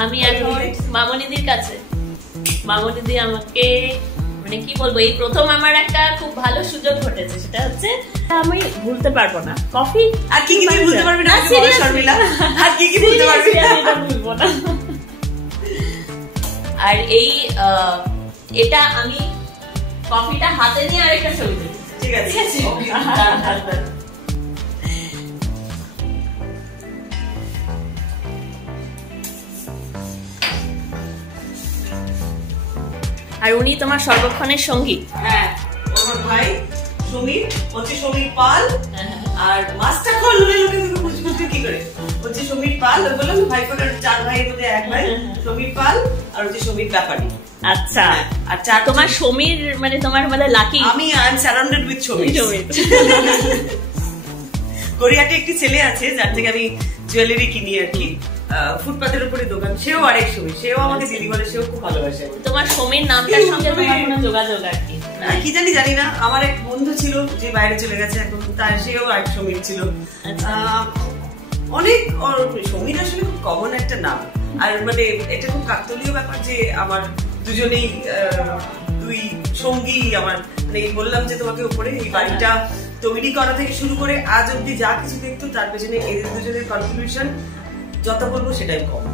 আমি এখন মামনিদির কাছে। মামনিদি আমাকে মানে কি বলবো, এই প্রথম আমার একটা খুব ভালো সুযোগ ঘটেছে, সেটা হচ্ছে আমি ভুলতে পারবো না কফি। আর কি কি ভুলতে পারবি না শর্মিলা? আর কি কি ভুলতে পারবি না? এটা ভুলবো না। আর এই এটা আমি কফিটা হাতে নিয়ে আরেকটা ছবি তুলি। ঠিক আছে। আর উনি তোমার সর্বক্ষণের সঙ্গী। হ্যাঁ, আমার ভাই সমীর, হচ্ছে সমীর পাল। আর মাস্টার কল হলে লোকে বুঝতে কি করে, হচ্ছে সমীর পাল। বললাম ভাই ফোটার 4 ভাইয়ের মধ্যে এক ভাই সমীর পাল, আর হচ্ছে সমীর ব্যাপারী। আচ্ছা, আর 4 তোমার সমীর মানে তোমার মানে লাকি। আমি I am surrounded with Samir. গড়িয়াতে একটি ছেলে আছে যার থেকে আমি জুয়েলারি কিনি আর কি, ফুটপাতের উপরে দোকান। সেও আরেক সমীর, সেও আমাকে দিদি বলে, সেও খুব ভালোবাসে। তোমার সমীর নামটার সঙ্গে তোমার কোনো যোগাযোগ আর কি? কি জানি না। আমার এক বন্ধু ছিল যে বাইরে চলে গেছে এখন, তার সেও এক সমীর ছিল। অনেক সমীর আসলে খুব কমন একটা নাম। আর মানে এটা খুব কাকতালীয় ব্যাপার যে আমার দুজনেই দুই সঙ্গী। আমার মানে বললাম যে তোমাকে উপরে এই বাড়িটা তৈরি করা থেকে শুরু করে আজ অব্দি যা কিছু দেখতো তার পেছনে এদের দুজনের কন্ট্রিবিউশন যত বলবো সেটাই কম।